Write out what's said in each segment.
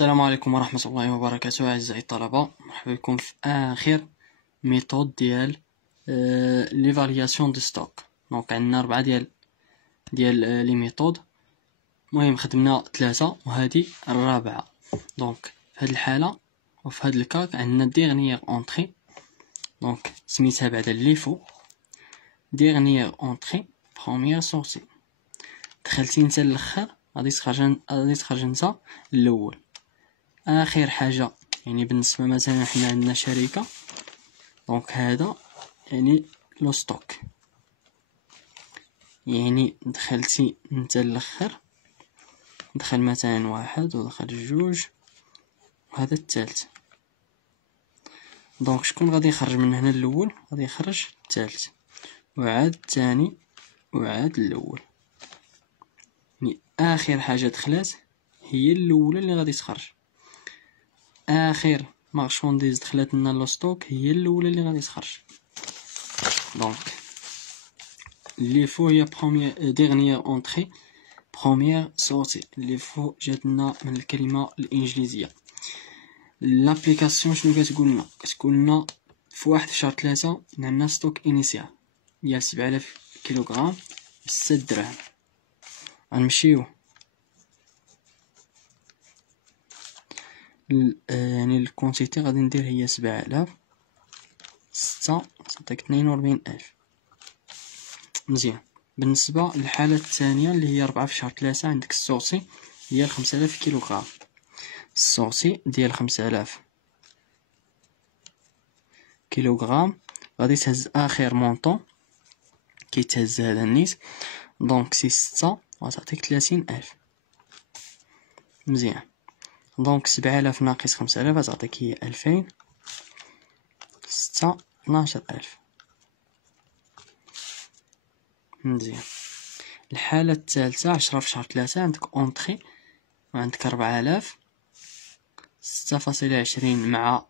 السلام عليكم ورحمة الله وبركاته أعزائي الطلبة، مرحبا بكم في آخر ميثود ديال ليفالياسيون دو ستوك. دونك عندنا 4 ديال لي ميثود، المهم خدمنا 3 وهذه الرابعة. دونك في هذه الحالة وفي هذا الكاك عندنا ديغنيير اونطري، دونك سميتها بعدا ليفو ديغنيير اونطري بروميير سورتي. دخلتي نتا للأخر غادي تخرج نتا الأول. اخر حاجه يعني بالنسبه مثلا حنا عندنا شركه، دونك هذا يعني لو ستوك، يعني دخلتي انت الاخر، دخل مثلا 1 ودخل 2 وهذا الثالث. دونك شكون غادي يخرج من هنا الاول؟ غادي يخرج الثالث وعاد الثاني وعاد الاول، يعني اخر حاجه دخلات هي الاولى اللي غادي تخرج. اخر مارشونديز دخلت لنا لو ستوك هي الاولى اللي غادي تخرج. دونك اللي فو هي بروميير ديغنيير اونطري بروميير سورتي. اللي فو جاتنا من الكلمه الانجليزيه. لابليكاسيون شنو كتقولنا في 1/3 عندنا ستوك انيسيال ديال 7000 كيلوغرام ب6 دراهم. غنمشيو يعني الكونتيتي غادي ندير هي 7000 6 تعطيك 42000. مزيان. بالنسبه للحاله الثانيه اللي هي 4/3 عندك السورسي ديال 5000 كيلوغرام. السورسي ديال 5000 كيلوغرام غادي تهز اخر مونطون كيتهز هذا النيت، دونك سي 6 غتعطيك 30000. مزيان. دونك 7000 ناقص 5000 غتعطيك هي 2000 6 12000. مزيان. الحالة الثالثة 10/3 عندك اونطري وعندك 4000 6.20 مع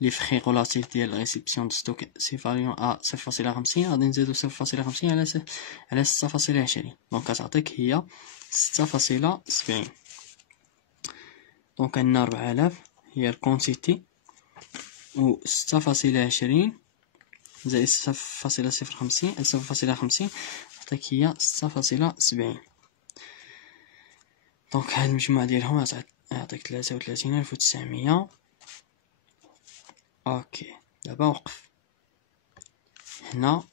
لي فخي غولاتيف ديال ريسيبسيون دو ستوك سيفاليون ا 0.50 غادي نزيدو 0.50 على 6.20، دونك كتعطيك هي 6.70. دونك عندنا 4000 هي الكونتيتي و 6.20 زائد 0.50 عطيك هي 6.70. دونك هاد المجموع ديالهم يعطيك 33900. اوكي دابا وقف هنا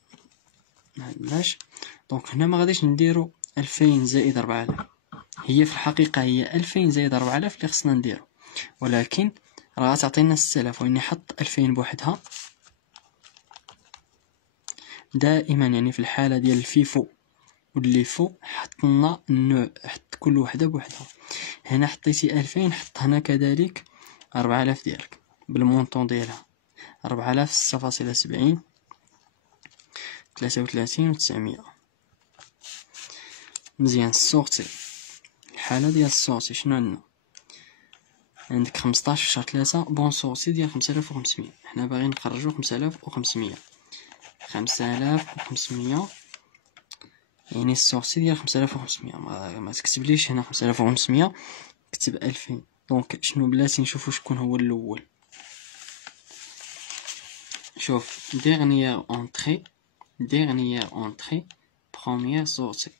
معندناش. دونك هنا ما غاديش نديرو 2000 زائد 4000، هي في الحقيقه هي 2000 زائد 4000 اللي خصنا نديرو، ولكن راه غتعطينا 6000 واني حط 2000 بوحدها. دائما يعني في الحاله ديال الفيفو واللي فوق حطنا حط كل وحده بوحدها. هنا حطيتي 2000 حط هنا كذلك 4000 ديالك بالمونطون ديالها 4000 6.70 33,900. مزيان. السورتي الحاله ديال السورتي شنو عندنا؟ عندك 15/3 بون سورتي ديال 5500. حنا باغيين نخرجو 5500 يعني السورتي ديال 5500. ما تكتبليش هنا 5500، كتب 2000. دونك شنو بلاتي نشوفو شكون هو الاول. شوف ديغنيير اونطري بروميير سورتي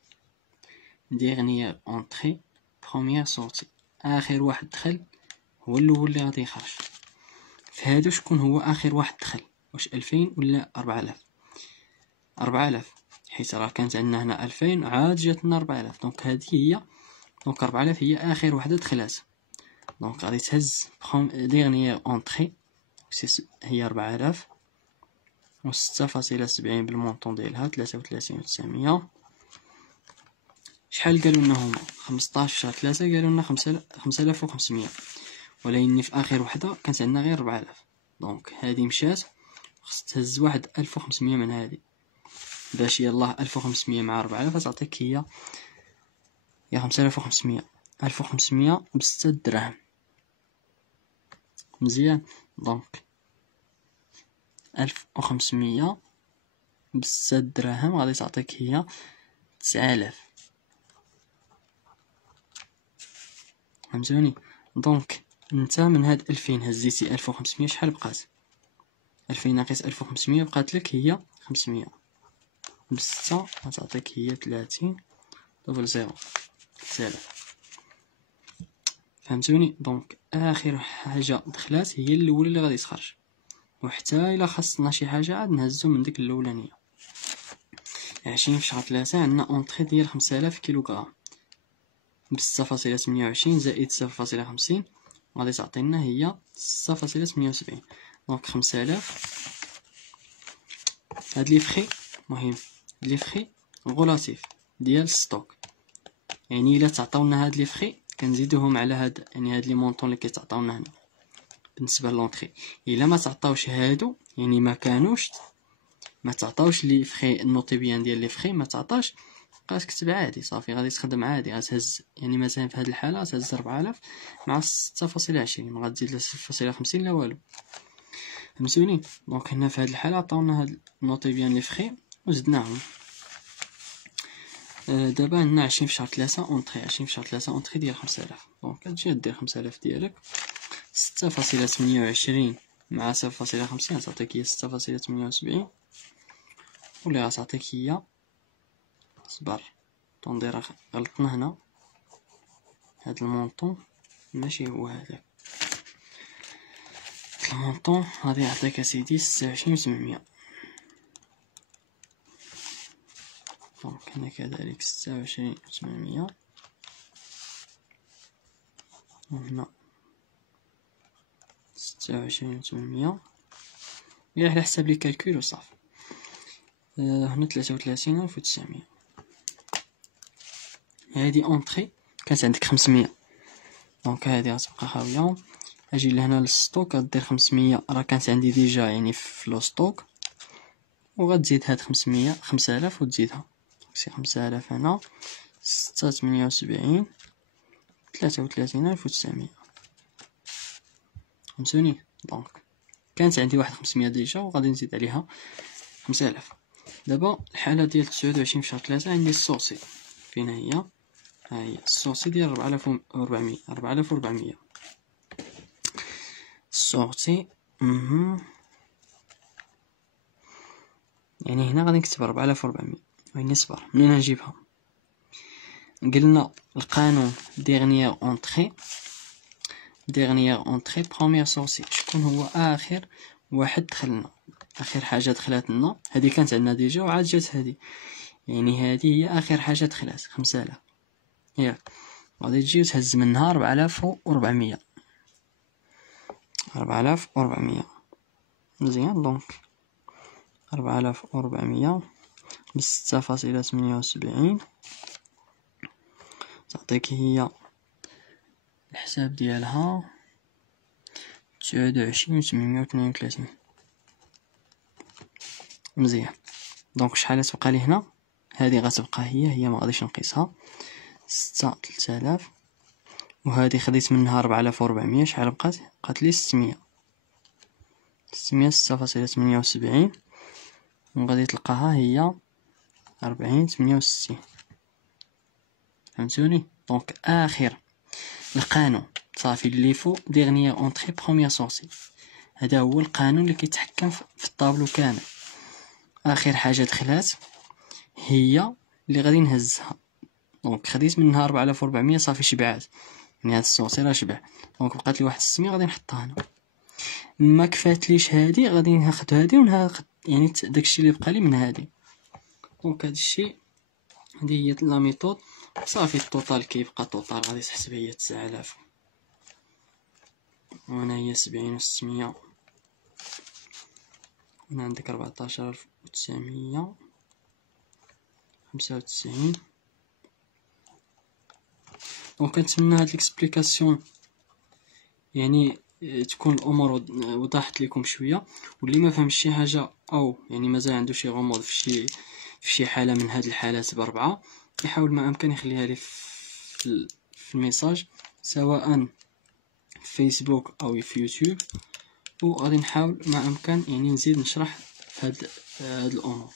ديغنيير اونطري بروميير سورتي. اخر واحد دخل هو الاول اللي غادي يخرج. في هادو شكون هو اخر واحد دخل؟ واش 2000 ولا 4000 حيت راه كانت عندنا هنا 2000 عاد جاتنا 4000. دونك هذه هي، دونك 4000 هي اخر وحده دخلات. دونك غادي تهز ديغنيير اونطري هي 4000 و 6.70 بالمونطون ديالها 33,900. شحال قالوا لنا هما؟ 15/3 قالوا لنا 5500، ولكن في اخر وحده كانت عندنا غير 4000. دونك هذه مشات، خص تهز واحد 1500 من هذه باش يلاه 1500 مع 4000 تعطيك هي 5500. 1500 ب6 دراهم. مزيان. دونك 1500 ب6 دراهم غادي تعطيك هي 9000. فهمتوني؟ دونك انت من هاد 2000 هزيتي 1500 شحال بقات؟ 2000 ناقص 1500 بقات لك هي 500 بستة غتعطيك هي 30 دبل زيرو 3000. فهمتوني؟ دونك اخر حاجه دخلات هي الاولى اللي غادي تخرج، وحتى الا خاصنا شي حاجه عاد نهزو من ديك الاولانيه. 20 في شهر 3 عندنا اونطري ديال 5000 كيلوغرام ب 6.28 زائد 0.50 غادي تعطينا هي 6.78. دونك 5000. هاد لي فخي مهم، لي فخي غولاتيف ديال ستوك، يعني الا تعطاونا هاد لي فخي كنزيدوهم على هاد، يعني هاد لي مونطون اللي كيتعطاونا هنا بالنسبه للونطري. الا ما تعطاوش هادو، يعني ما كانوش، ما تعطاوش لي فخي النوطي بيان ديال لي فخي ما تعطاش، غتكتب عادي صافي غادي تخدم عادي. غتهز يعني مثلا في هاد الحاله تهز 4000 مع 6.20 ما غتزيد لا 0.50 لا والو. فهمتوني؟ دونك هنا في هاد الحاله عطاونا هاد النوطي بيان لي فخي وزدناهم. دابا عندنا 20 في شهر 3 اونطري، 20 في شهر 3 اونطري ديال 5000. دونك كتجي دير 5000 ديالك 6.28 مع 0.50 تعطيك هي 6.78 واللي غتعطيك هي صبر طوندير غلطنا هنا، هاد المونطون ماشي هو هذاك المونطون غادي يعطيك اسيدي 26,800. دونك هنا كذلك 26,800 وهنا 26,800 غير على حساب لي كالكول وصافي. هنا 33,900. هادي اونطري كانت عندك 500 دونك هادي غتبقى خاويه. اجي لهنا للستوك غدير 500 راه كانت عندي ديجا يعني في لو ستوك، وغتزيد هاد 500 5000 وتزيدها سي 5000 هنا 678 33,900. فهمتوني؟ دونك كانت عندي واحد 500 ديجا وغادي نزيد عليها 5000. دابا الحاله ديال 29 في شهر 3 عندي السورسي فين هي؟ ها هي السورسي ديال 4400 السورسي. يعني هنا غادي نكتب 4400 وين نصبر منين نجيبها؟ قلنا القانون ديغنيير اونطري بروميير سورسي. شكون هو اخر واحد دخلنا؟ اخر حاجه دخلت لنا هذه كانت عندنا ديجا وعاد جات هذه، يعني هذه هي اخر حاجه دخلت 5000 ياك. غادي تجي تهز منها 4400 مزيان. دونك 4400 ب 6.78 تعطيك هي الحساب ديالها 29,832. مزيان. دونك شحال تبقى لي هنا؟ هذه غتبقى هي ما غاديش نقيسها 6,3000 وهذه خديت منها 4400 شحال بقات لي 600 6.78 وغادي تلقاها هي 40.68. فهمتوني؟ دونك اخر القانون صافي اللي فوق ديغنيير اونطري بروميير سورسي، هذا هو القانون اللي كيتحكم في الطابلو كامل. اخر حاجه دخلات هي اللي غادي نهزها. دونك خديت منها 4400 صافي شبعات، يعني هاد السورسي راه شبع. دونك بقات لي واحد 600 غادي نحطها هنا. ما كفاتليش هادي غادي ناخذ هادي وناخذ يعني داكشي اللي بقى لي من هادي. دونك هادشي هادي هي لا ميثود صافي. التوتال كيبقى توتال غادي تحسب هي 9000 وهنا هي 70,600 هنا عندك 14,995. دونك كنتمنى هاد ليكسبليكاسيون يعني تكون الامور وضحت لكم شويه، واللي ما فهمش شي حاجه او يعني مازال عنده شي غموض في شي حاله من هاد الحالات ب4 يحاول ما امكن يخليها لي في الميساج سواء في فيسبوك او في يوتيوب، وغادي نحاول ما امكن يعني نزيد نشرح هاد الامور.